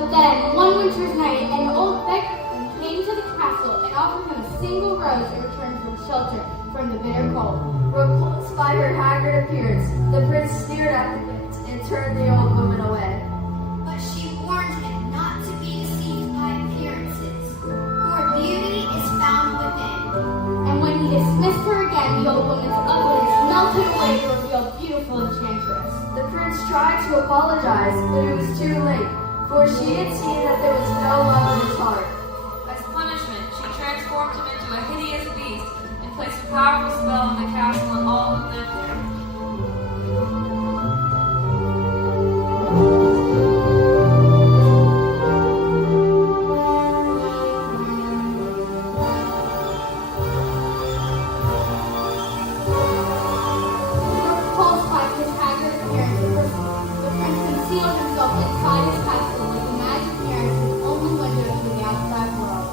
But then, one winter's night, an old beggar came to the castle and offered him a single rose in return for shelter from the bitter cold. Repulsed by her haggard appearance, the prince sneered at the gift and turned the old woman away. But she warned him not to be deceived by appearances, for beauty is found within. And when he dismissed her again, the old woman's ugliness melted away to reveal beautiful enchantress. The prince tried to apologize, but it was too late, for she had seen that there was no love in his heart. As punishment, she transformed him into a hideous beast and placed a powerful spell on the castle and all who lived there. Repulsed by his haggard appearance, the prince concealed himself inside his castle with the magic mirror as his only window to the outside world.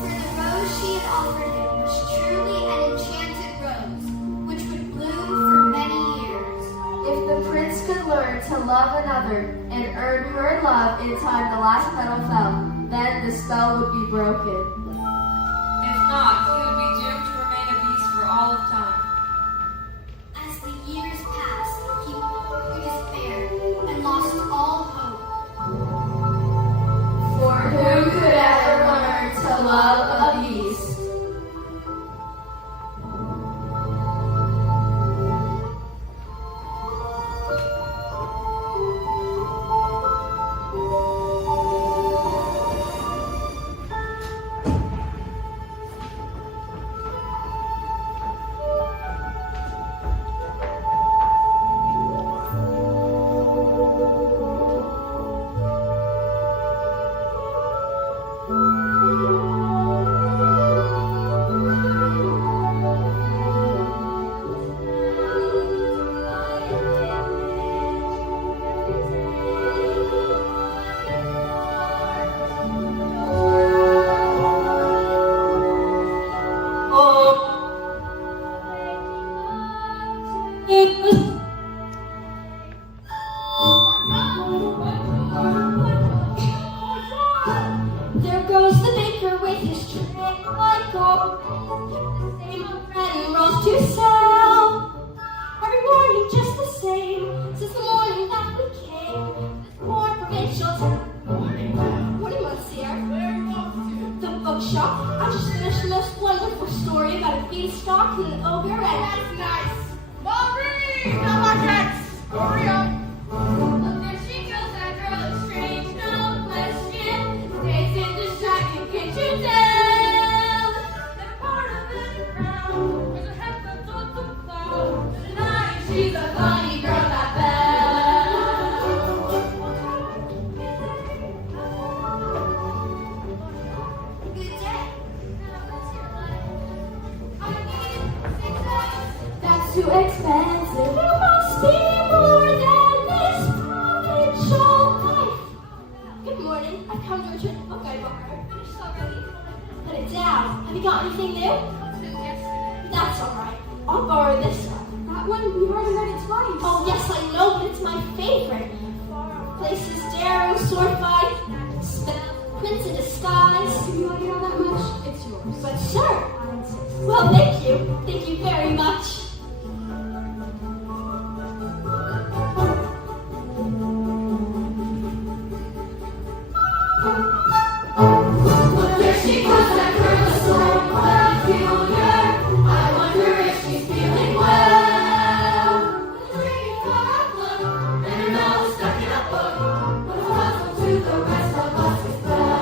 For the rose she had offered him was truly an enchanted rose, which would bloom for many years. If the prince could learn to love another and earn her love in time the last petal fell, then the spell would be broken. If not, he would be doomed to remain a beast for all of time. As the years passed, he grew despair and lost all hope. For who could ever learn to love a beast? There goes the baker with his tray like gold. The same old bread and rolls to sell. Every morning just the same, since the morning that we came. This poor provincial town. What do you want to see, Eric? The bookshop. I just finished the most wonderful story about a beanstalk and an ogre and... That's nice. Maureen! How about that? Hurry up. Look, there she goes, that girl is strange, no question. Stays in distracted, can't you tell? They're part of the crowd. There's a heck of sorts of cloud. Tonight she's a funny girl, that Good day. What's your life? I need 6 eggs. That's too expensive. You must be more than this provincial life. Good morning. I've come to return the book I borrowed. Finished already? Put it down. Have you got anything new? What's it yesterday? That's all right. I'll borrow this one. That one? We already read it twice. Oh, yes, I know, but it's my favorite. Places, daring, sword fight, spell, prince in disguise. Do you like it all that much? It's yours. But sure. I insist. Well, thank you. Thank you very much. Look, there she goes, that girl is so peculiar. I wonder if she's feeling well. With a ringing for a look, and her nose stuck in a book. What a puzzle to the rest of us is best.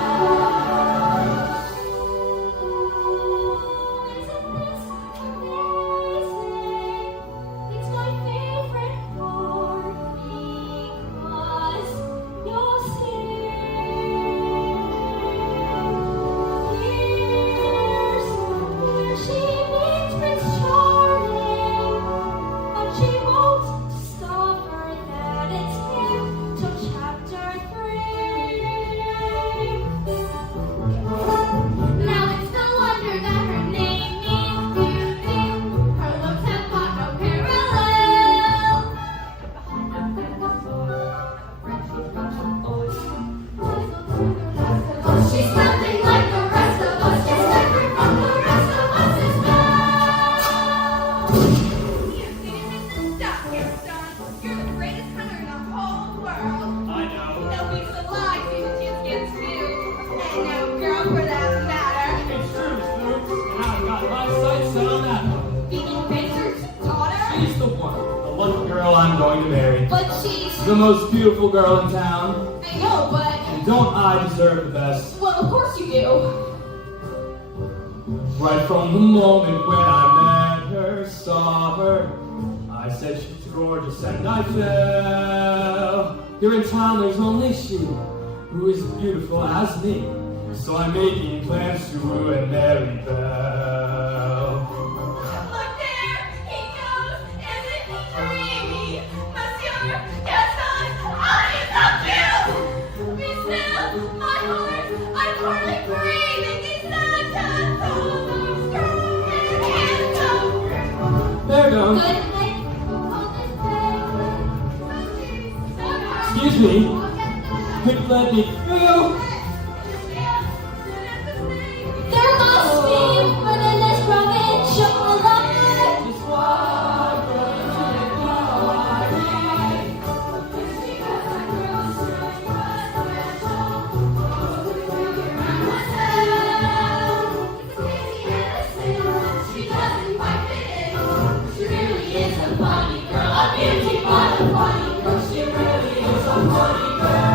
the most beautiful girl in town. I know, but... And don't I deserve the best? Well, of course you do. Right from the moment when I met her, saw her, I said she's gorgeous and I fell. Here in town there's only she who is beautiful as me. So I'm making plans to woo and marry Belle. Look there! He goes! Isn't he dreamy? Monsieur Gaston! Oh, he's so cute! Be still! My heart! I'm hardly breathing! These sad There goes. Good night. Excuse me. Could you let me through? There must be more than this provincial life. Just walk She doesn't quite fit in. She really is a funny girl, a beauty but a funny girl. She really is a funny girl.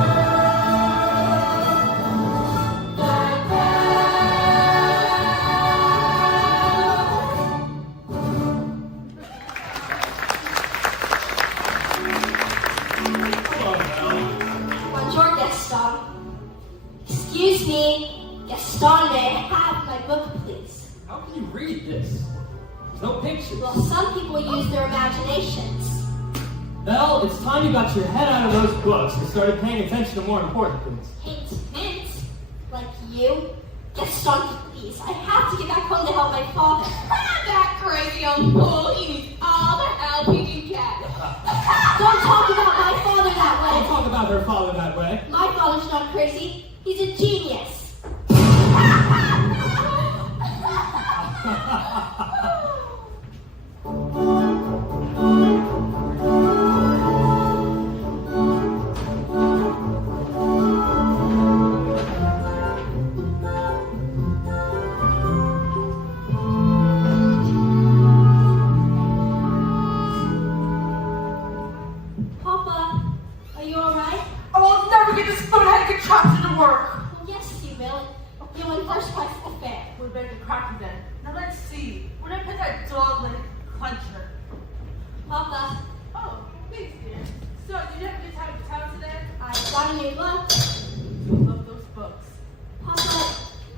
Bonjour, Gaston. Excuse me, Gaston, may I have my book, please? How can you read this? There's no pictures. Well, some people use their imaginations. Belle, it's time you got your head out of those books and started paying attention to more important things. Hint, like you. Gaston, please, I have to get back home to help my father. That crazy young fool, he needs all the help he can get. Don't talk about my father that Don't way. talk about her father that way. My father's not crazy. He's a genius. Papa, are you alright? I will never get this bonehead contraption to work. Well, yes, you will. You won first place at the fair. We're better than crappy then. Now let's see. Where did I put that dog-legged clencher? Papa, Oh, thanks, dear. So, did you have a good time in town today? I got a new book. I love those books. Papa,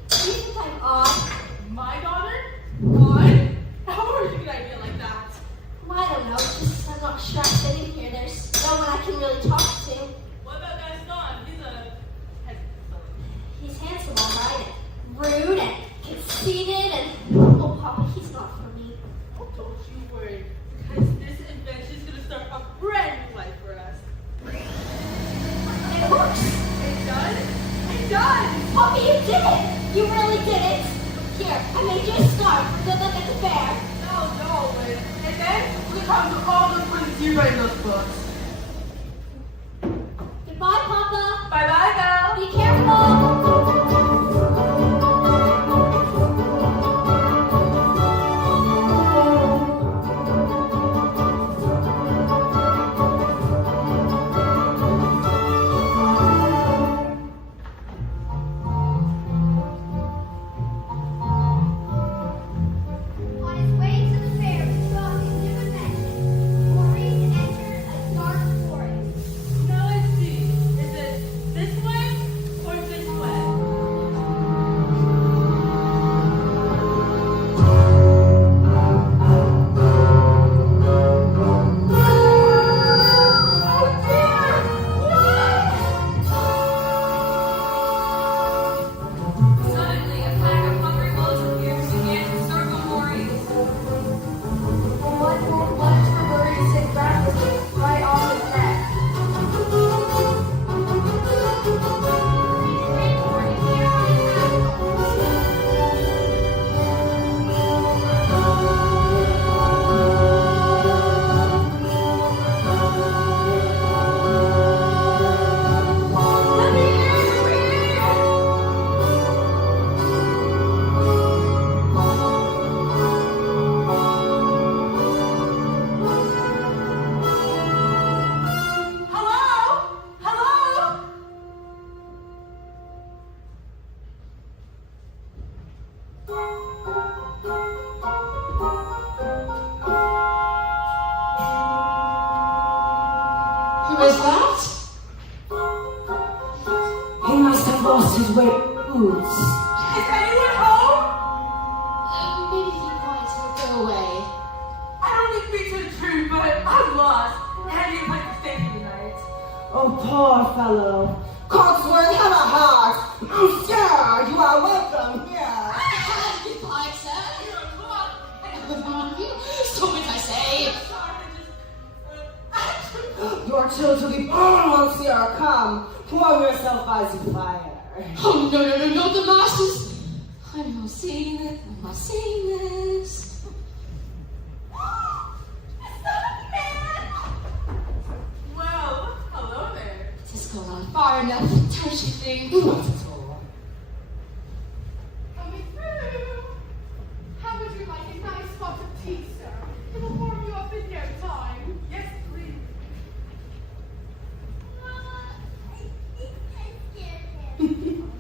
do you think I'm odd? My daughter? What? How are you get an idea like that? Well, I don't know. Just I'm not sure I'm sitting here. There's no one I can really talk to. What about Gaston? He's a head He's handsome, all right. Rude and conceited and... Oh, Papa, he's not for me. Oh, don't you worry. Because this invention is going to start a brand new life for us. It works. It does? It does! Papa, you did it. You really did it. Here, I made you a scarf for good luck at the fair. No, wait. And then we come to all the things you write in those books. Goodbye, Papa. Bye-bye, Belle. Be careful. On his way to the fair, he saw his new invention. Maureen entered a dark forest. Now let's see. Is it has lost his wet boots. Is anyone home? Maybe he probably will go away. I don't think me to the truth, but I'm lost. How do you like to stay for the night? Oh, poor fellow. Cogsworth, have a heart. Monsieur, you are welcome here. Goodbye, sir. Stop it, I say. Your children will be born, monsieur. Come, warm yourself by the fire. Oh, no, not the masters. I'm not seeing it. I'm not seeing this. Well, hello there. It has gone on far enough, don't you think? Not at all. Coming through. How would you like a nice pot of tea, sir? It will warm you up in no time. Yes, please.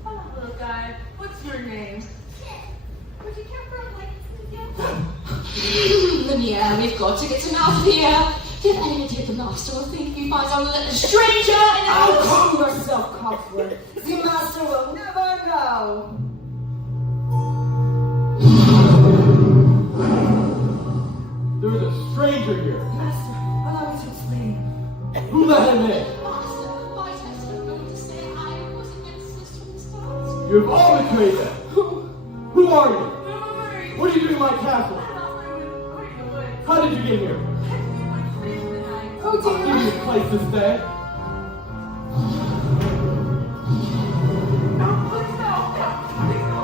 Hello, little guy. What's your name? Would you care for a blanket to Yeah, we've got to get him out of here. If any of the master will think we find some little stranger in the Oh, house. calm yourself, Cogsworth. The master will never know. There's a stranger here. Master, allow me to explain. Who let him in? Master, my sister is going to say I was against this from the start. You have all betrayed them. Who are you? Hurry. What are you doing in my castle? Wait a minute. How did you get here? Please for the night. Oh, I'll give you a place to stay. No, please no. Please no.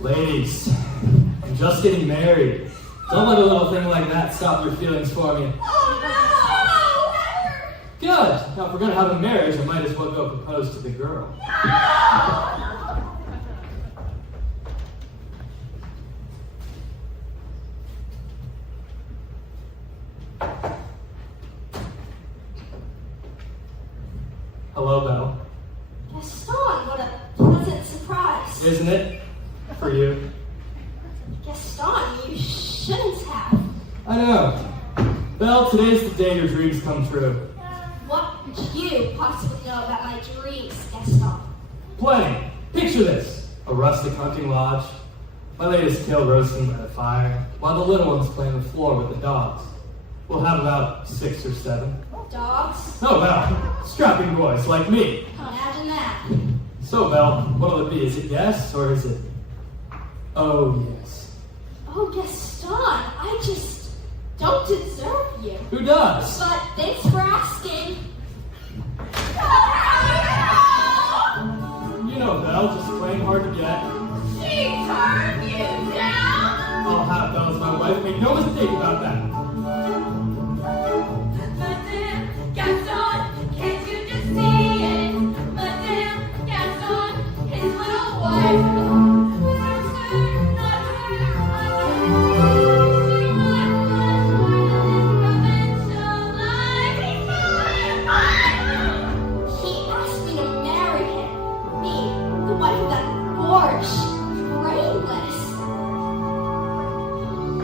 Ladies, I'm just getting married. Don't let a little thing like that stop your feelings for me. Good. Now, if we're gonna have a marriage, I might as well go propose to the girl. Hello, Belle. Gaston, what a pleasant surprise. Isn't it? For you. Gaston, you shouldn't have. I know. Belle, today's the day your dreams come true. What could you possibly know about my dreams, Gaston? Plenty. Picture this. A rustic hunting lodge. My latest kill roasting by the fire, while the little ones play on the floor with the dogs. We'll have about 6 or 7. Dogs? No, Belle. Strapping boys like me. Imagine that. So, Belle, what'll it be? Is it yes or is it... Oh, yes. Oh, Gaston, I just don't deserve you. Who does? But thanks for asking. You know, Belle, just plain hard to get. She turned you down? I'll have Belle as my wife. Make no mistake about that. Madame Gaston, can't you just see it? Madame Gaston, his little wife. He asked me to marry him. Me, the wife of that boorish, brainless.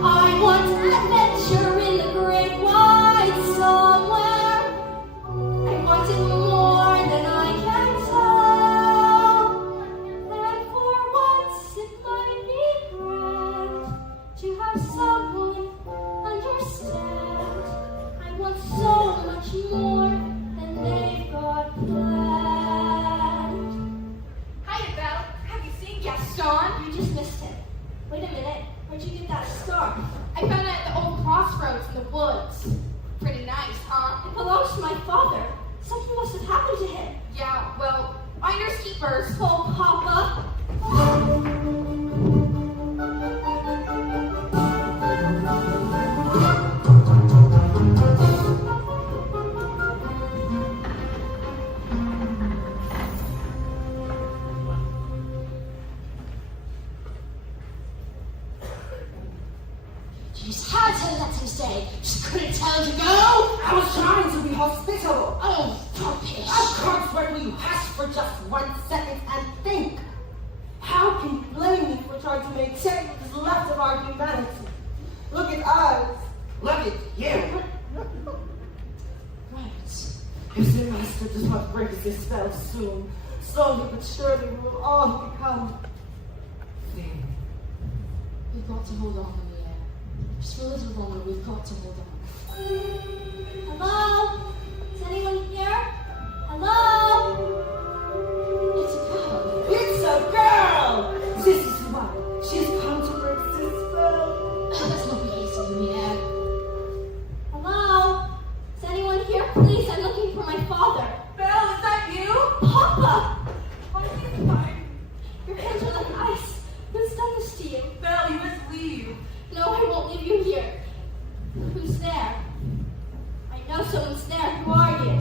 I want adventure in the great wide somewhere. I want it more than I can tell. And for once it might be grand to have someone understand. I want so much more than they've got planned. Hiya, Belle. Have you seen Gaston? You just missed him. Wait a minute. Where'd you get that scarf? I found it at the old crossroads in the woods. Pretty nice, huh? It belongs to my father. Something must have happened to him. Yeah, well, finders keepers. Oh, Papa. You just had to let him stay. Just couldn't tell him to go. I was trying to be hospitable. Oh, rubbish. Of course, when we hush for just 1 second and think. How can you blame me for trying to maintain what is left of our humanity? Look at us. Look at you. Right. If Zen Master does not break this spell soon, slowly but surely we will all become things. We've got to hold on, Mia. Just for a little longer, we've got to hold on. Hello? Is anyone here? Hello? It's a girl. It's a girl! This is why she's come to break this spell. Let's not be hasty, Mia. Hello? Is anyone here? Please, I'm looking for my father. Belle, is that you? Papa! Oh, he's fine. Your hands are like ice. Who's done this to you? Belle, you must leave. No, I won't leave you here. Who's there? I know someone's there. Who are you?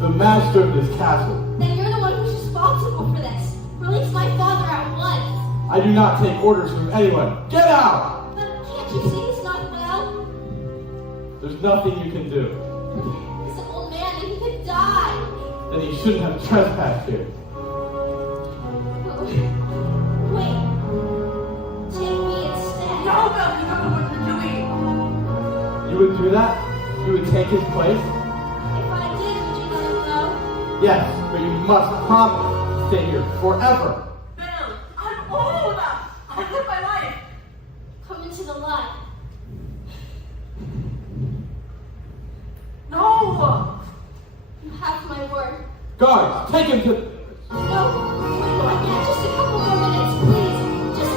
The master of this castle. Then you're the one who's responsible for this. Release my father at once. I do not take orders from anyone. Get out! But can't you see he's not well? There's nothing you can do. He's an old man and he could die. Then you shouldn't have trespassed here. Wait. Take me instead. No, Belle, you don't know what you're doing. You would do that? You would take his place? If I did, would you let him go? Yes, but you must promise to stay here forever. Belle, I'm old. I live my life. Come into the light. No. You have my word. Guards, take him to... No, wait, no, I can't. Just a couple more minutes, please. Just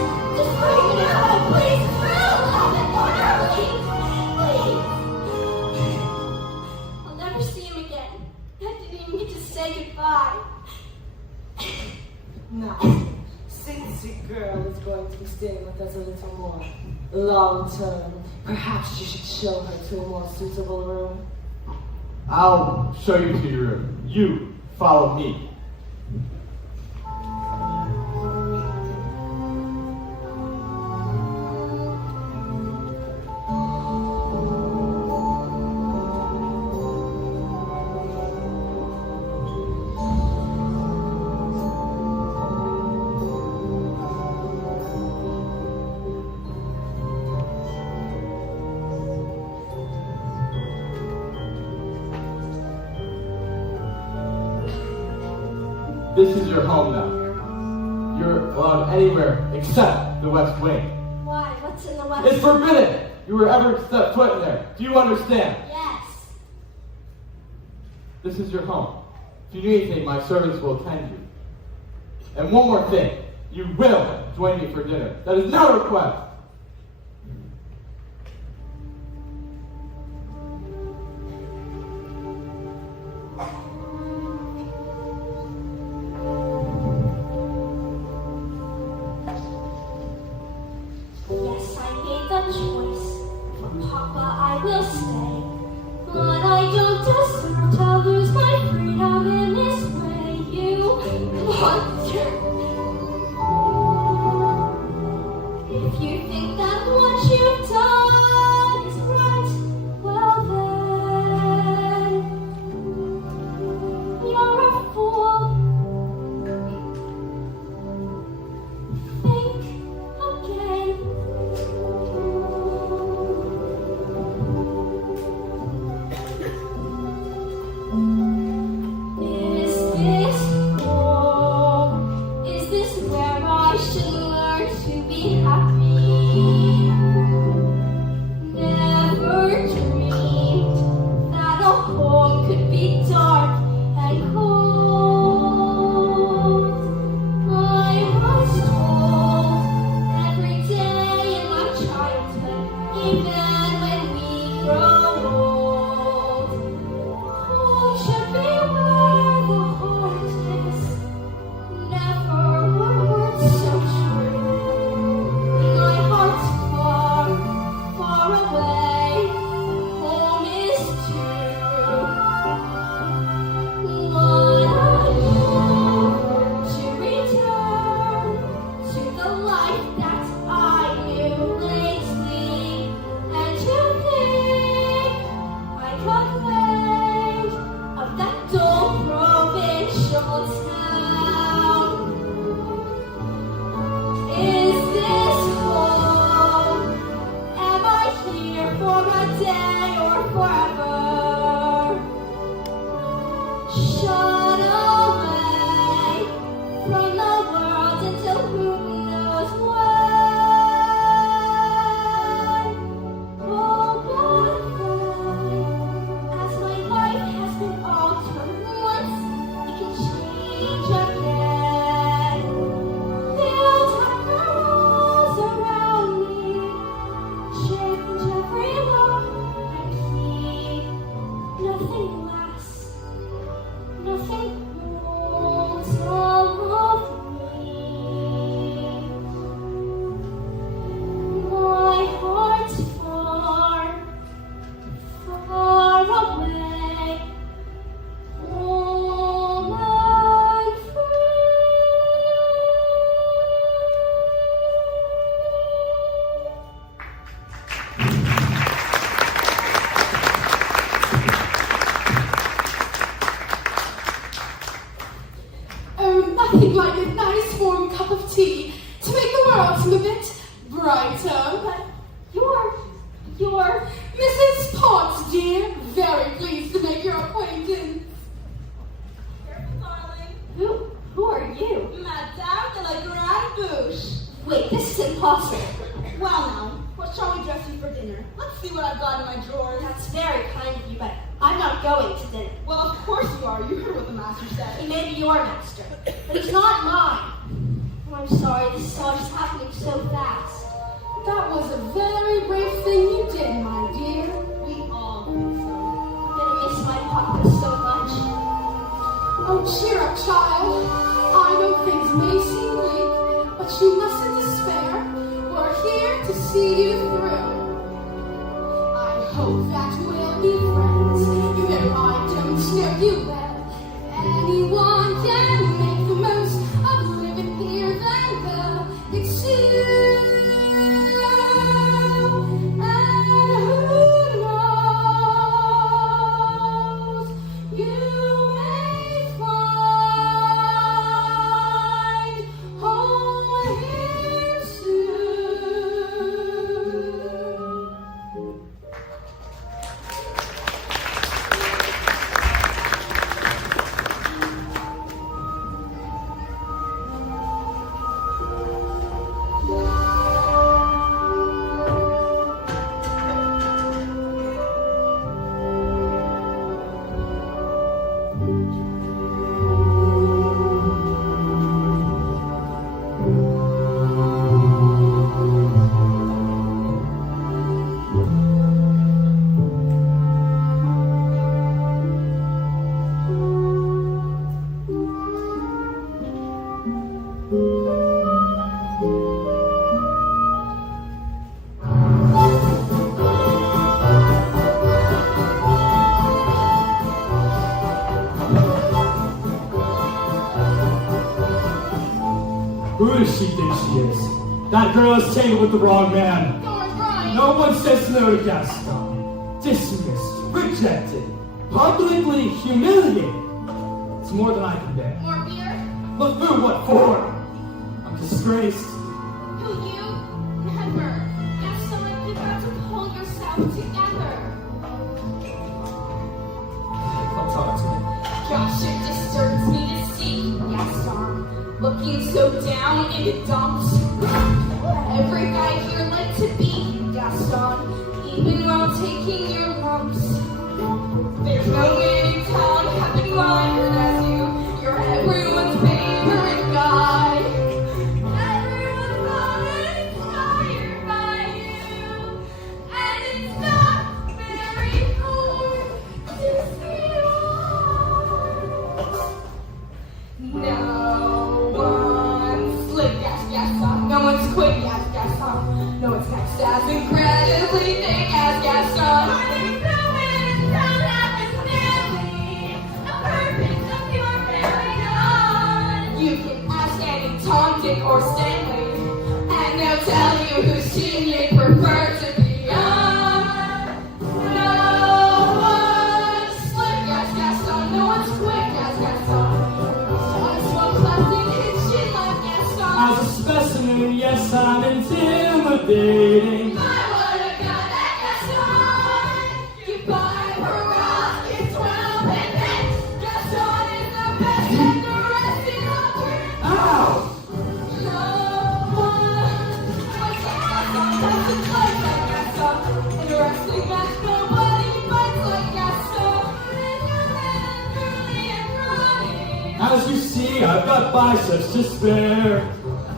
3 minutes. Oh, please, please. I'll never see him again. I didn't even get to say goodbye. Now, since the girl is going to be staying with us a little more long term, perhaps you should show her to a more suitable room. I'll show you to your room. You follow me. This is your home now. You're allowed anywhere except the West Wing. Why? What's in the west? It's forbidden! You were ever to step foot in there. Do you understand? Yes. This is your home. If you need anything, my servants will attend you. And one more thing. You will join me for dinner. That is no request. Yes, I made the choice. For Papa, I will stay. But I don't deserve to lose my freedom in this way. You monster. If you think that what you've done is right, well then, you're a fool. Think again. Is this home? Is this where I should learn to be happy? Righto. But you're Mrs. Potts, dear. Very pleased to make your acquaintance. Careful, darling. who are you? Madame de la Grande Bouche. Wait, this is impossible. Well now, what shall we dress you for dinner? Let's see what I've got in my drawers. That's very kind of you, but I'm not going to dinner. Well, of course you are. You heard what the master said. He may be your master, but he's not mine. Oh, I'm sorry, this is all just happening so fast. That was a very brave thing you did, my dear. We all think so. I'm gonna miss my papa so much. Oh, cheer up, child. I know things may seem bleak, but you mustn't despair. We're here to see you through. I hope that we'll be friends, though I don't know you well. Anyone can make the most of living here, then go. It's you. And who knows, you may find home here soon. Who does she think she is? That girl is tangled with the wrong man. No one says no to Gaston. Dismissed, rejected, publicly humiliated. It's more than I can bear. More beer? But for what for? I'm disgraced. Who, you? Never. Gaston, you've got to pull yourself together. Don't talk to me. Gosh, it disturbs me to see Gaston looking so down in the dumps. Every guy here liked to be Gaston, even while taking your lumps. There's no man in town having wondered as you. You're everyone's favorite guy. Everyone's always inspired by you, and it's not very hard to see why. No one's slick as Gaston. No one's quick as Gaston. No one's next as incredibly thick as Gaston. There's no man in town that is nearly a perfect of your very own. You can ask any Tom, Dick, or Stanley, and they'll tell you whose team they prefer to be on. No one's slick as Gaston. No one's quick as Gaston. As a specimen, yes, I'm intimidating. I would've got that Gaston. You buy her rockets, 12 and then Gaston is the best and the rest is all true. Ow! No one fights like Gaston, doesn't fight like Gaston. In a wrestling match, nobody fights like Gaston. And your hands curly and running. As you see, I've got biceps to spare.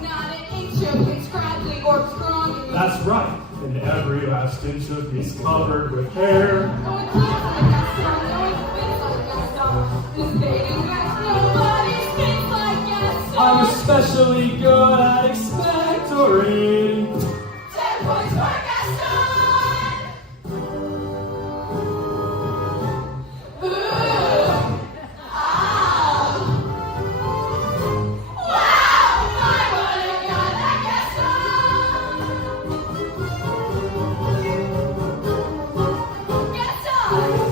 Not an inch of him scraggly or scrawny. That's right, and every last inch of me's covered with hair. No one talks like Gaston, no one spins like Gaston. This dating match, nobody spins like Gaston. I'm especially good at expectorating. 10 points for Gaston! Ooh! Ah! Wow! I would've got that Gaston! Gaston!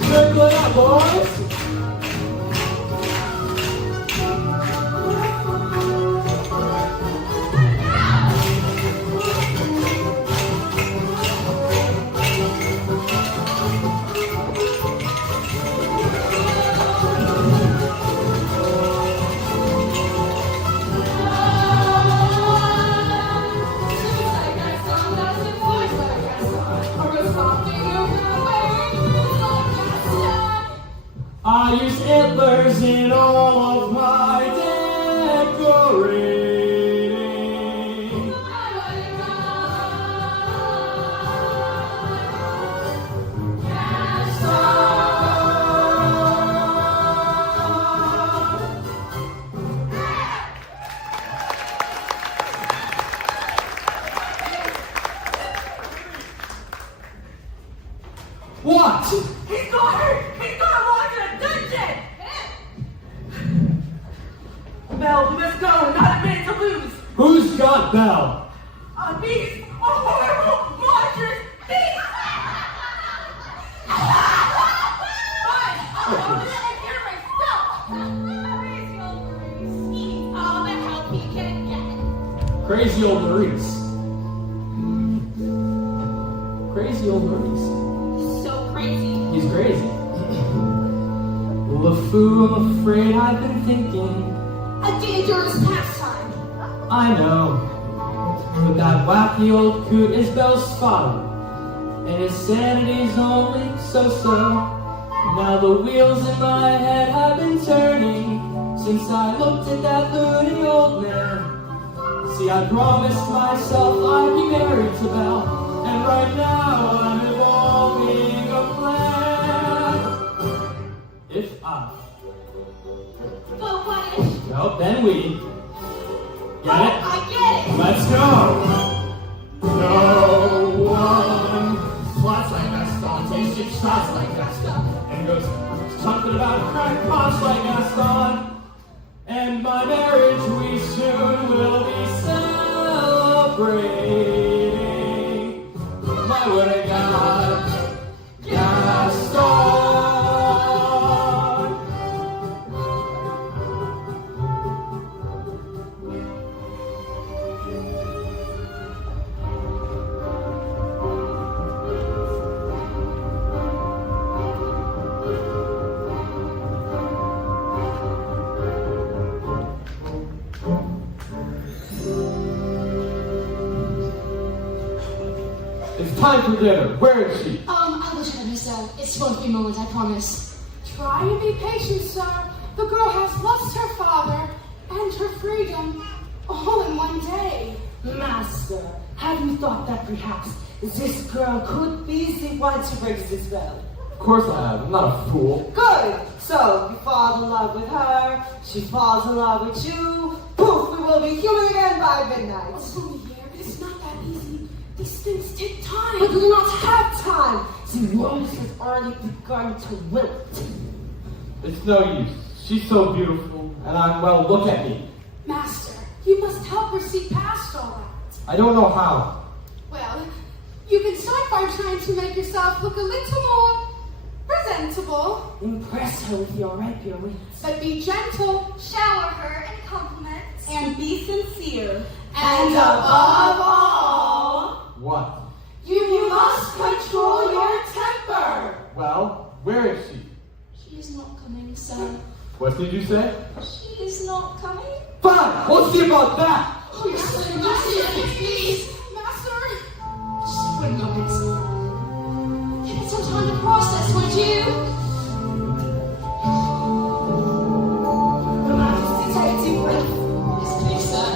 Circle it up, boys. I use antlers in all of my decorating. What? He's got her! He's got her locked in a dungeon! Belle, we must go. Not a minute to lose. Who's got Belle? A beast! A horrible, monstrous beast! Crazy old Maurice. Crazy old Maurice. So crazy. He's crazy. LeFou, I'm afraid I've been thinking. A dangerous pastime. I know. But that wacky old coot is Belle's father. And his sanity's only so-so. Now the wheels in my head have been turning since I looked at that loony old man. See, I promised myself I'd be married to Belle, and right now I'm evolving a plan. If I... But what if... Well, then we... Get it? I get it. Let's go! No one slots like Gaston, tasting shots like Gaston, and goes something about crack pots like Gaston. And my marriage we soon will be celebrating. My word of God, Gaston. It's time for dinner. Where is she? I'll go to them, sir. It's supposed to be a moment, I promise. Try and be patient, sir. The girl has lost her father and her freedom all in one day. Master, have you thought that perhaps this girl could be the one to break this spell? Of course I have. I'm not a fool. Good! So, you fall in love with her, she falls in love with you, poof, we will be human again by midnight. Oh, yeah, but it's not that easy. These things take time. But we do not have time! The rose has already begun to wilt. It's no use. She's so beautiful, and well, look at me. Master, you must help her see past all that. I don't know how. Well, you can start by trying to make yourself look a little more presentable, Impress her with your rapier wits. but be gentle. Shower her in compliments. And be sincere. And above all, What? you must control your temper. Well, where is she? She is not coming, sir. What did you say? She is not coming. Fine! We'll see about that! Oh, Master, please. Master. Just bring up it. Give it some time to process, would you? Your Majesty, take a deep breath. Yes, please, sir.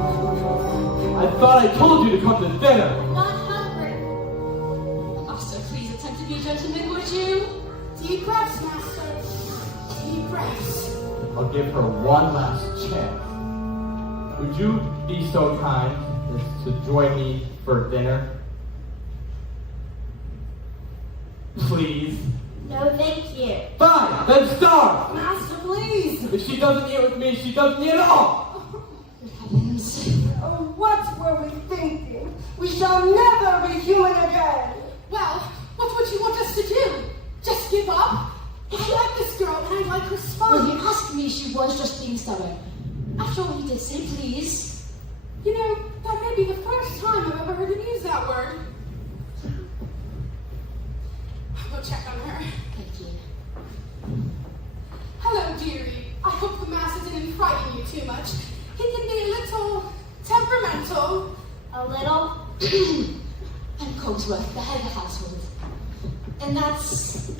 I thought I told you to come to dinner! I'm not hungry. Master, please attempt to be a gentleman, would you? Deep breaths, Master. Deep breaths. I'll give her one last chance. Would you be so kind is to join me for dinner? Please? No, thank you. Fine, then starve! Master, please. If she doesn't eat with me, she doesn't eat at all! Oh, what were we thinking? We shall never be human again. Well, what would you want us to do? Just give up? I like this girl and I like her Well, he spine. asked me if she was just being stubborn. After all, he did say please. You know, that may be the first time I've ever heard him use that word. I'll go check on her. Thank you. Hello, dearie. I hope the master didn't frighten you too much. He can be a little temperamental. A little. I'm Cogsworth, the head of the household. And that's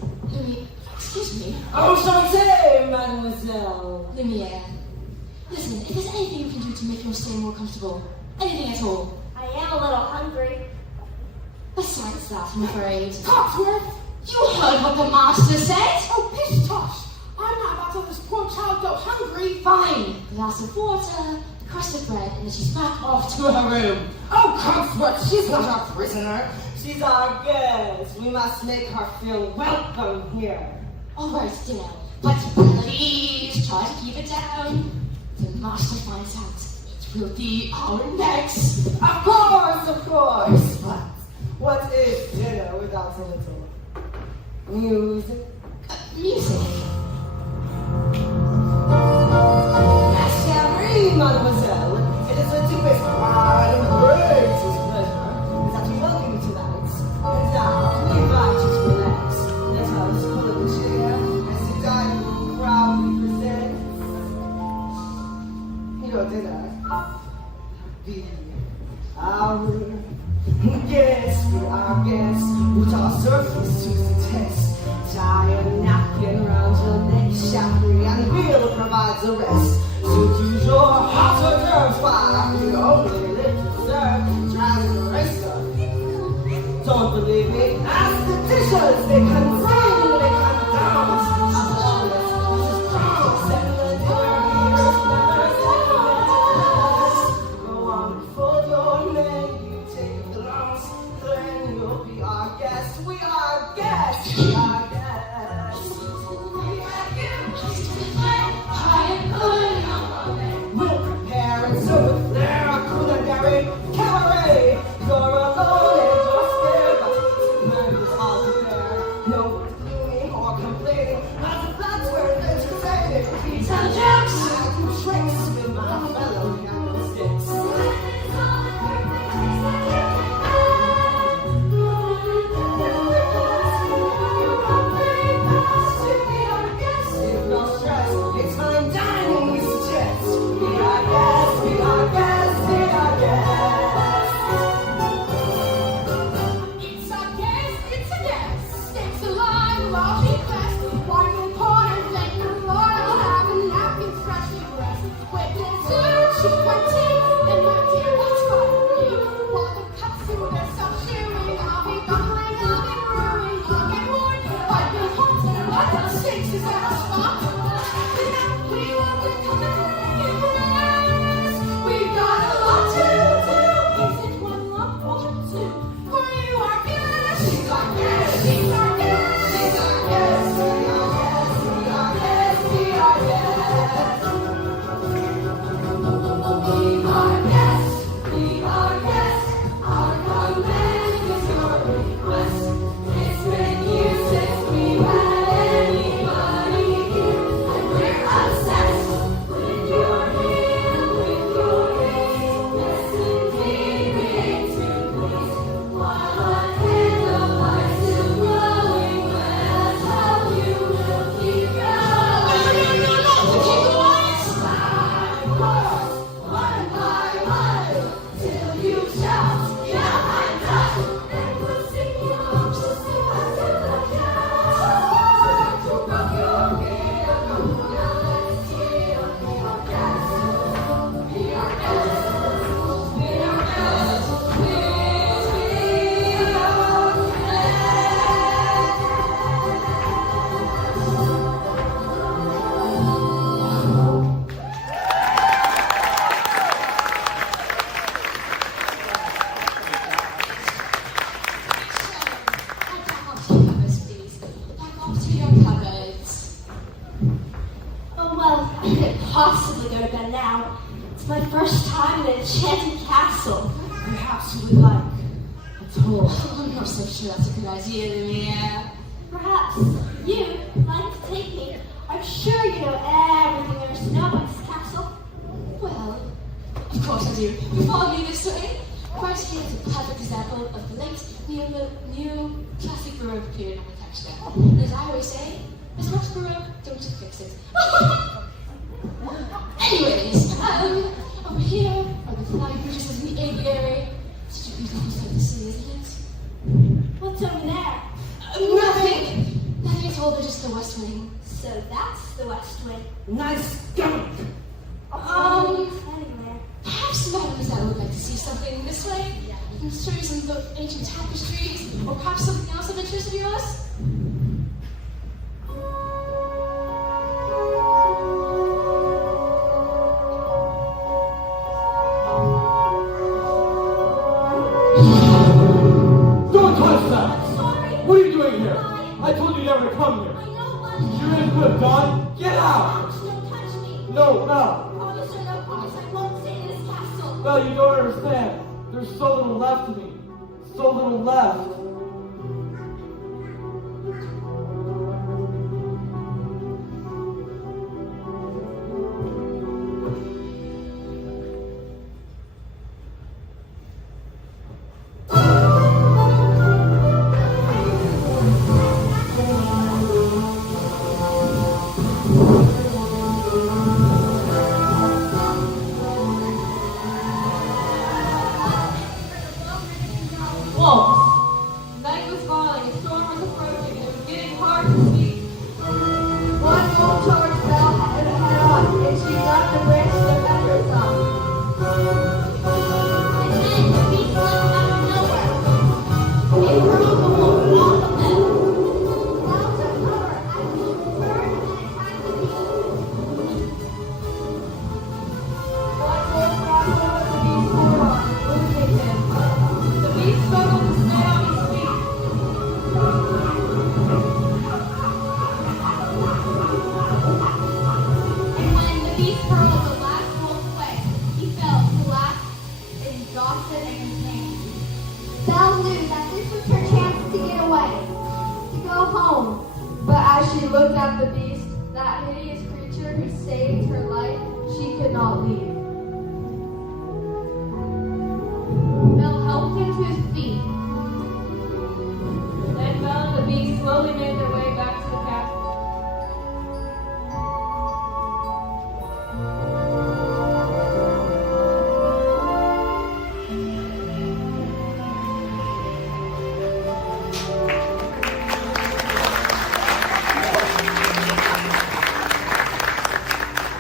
excuse me, Oh, Chantez, mademoiselle. Lumiere. Listen, if there's anything you can do to make your stay more comfortable, anything at all. I am a little hungry. Besides that, I'm afraid. Cogsworth! You heard what the master said? Oh, pish tosh! I'm not about to let this poor child go hungry. Fine. A glass of water, a crust of bread, and then she's back off to her room. Oh, Cogsworth, she's not our prisoner. She's our guest. We must make her feel welcome here. All right, Dale, but please try to keep it down. If the master finds out, it will be our necks. Of course. But what is dinner without a little music? Music. Marie, mademoiselle, it is the deepest pride and greatest pleasure that we welcome you tonight. And now, we invite you to relax. Let us pull up a chair and sit down and proudly present your dinner. Be our guest, put our surface to the test. Tie a napkin round your neck, shampoo, and we'll provide the rest. So use your hot hors d'oeuvres while you only live to serve. Try to erase them. Don't believe me? Ask the dishes. They contain, they condone. As long as this is proud, settle it go on before your name. You take the lungs, then you'll be our guest. We are guests. We are guests. We'll prepare and serve with flair a culinary cabaret. You're alone and you're scared, but it's all to bear. No one's gloomy or complaining, as if that's where it's entertaining. We tell jokes, I do tricks with my fellow young sticks. Oh, I'm not so sure that's a good idea, Lumiere. Perhaps you'd like to take me. I'm sure you know everything there is to know about this castle. Well, of course I do. You follow me this way. Right here is a perfect example of the late neo-classic Baroque period architecture. And as I always say, as much Baroque, don't you fix it. Anyways, over here are the flying bridges of the aviary. Such a beautiful sight to see, isn't it? What's over there? Nothing! Nothing at all, they're just the west wing. So that's the West Wing. Nice going. Anyway. Perhaps Mademoiselle would like to see something this way. I can show you some of the ancient tapestries, or perhaps something else of interest of yours. Don't touch that! Sorry. What are you doing here? I told you never to come here. I know, but You're in good, Don. Get out! don't touch me. No, no. Promise or no promise, I won't stay in this castle. No, you don't understand. There's so little left of me. So little left. Whoa! Night was falling, a storm was approaching, and it was getting hard to see. One moved towards Belle head on, and she left the branch to defend herself. And then the beast left out of nowhere. It hurled the wolf off of them. Belle took cover as she turned and attacked the beast. One wolf grabbed hold of the beast's forearm, losing him. The beast struggled to stay on his feet. And when the beast hurled the last wolf away, he fell collapsed, exhausted and in pain. Belle knew that this was her chance to get away, to go home. But as she looked at the beast, that hideous creature who saved her life, she could not leave.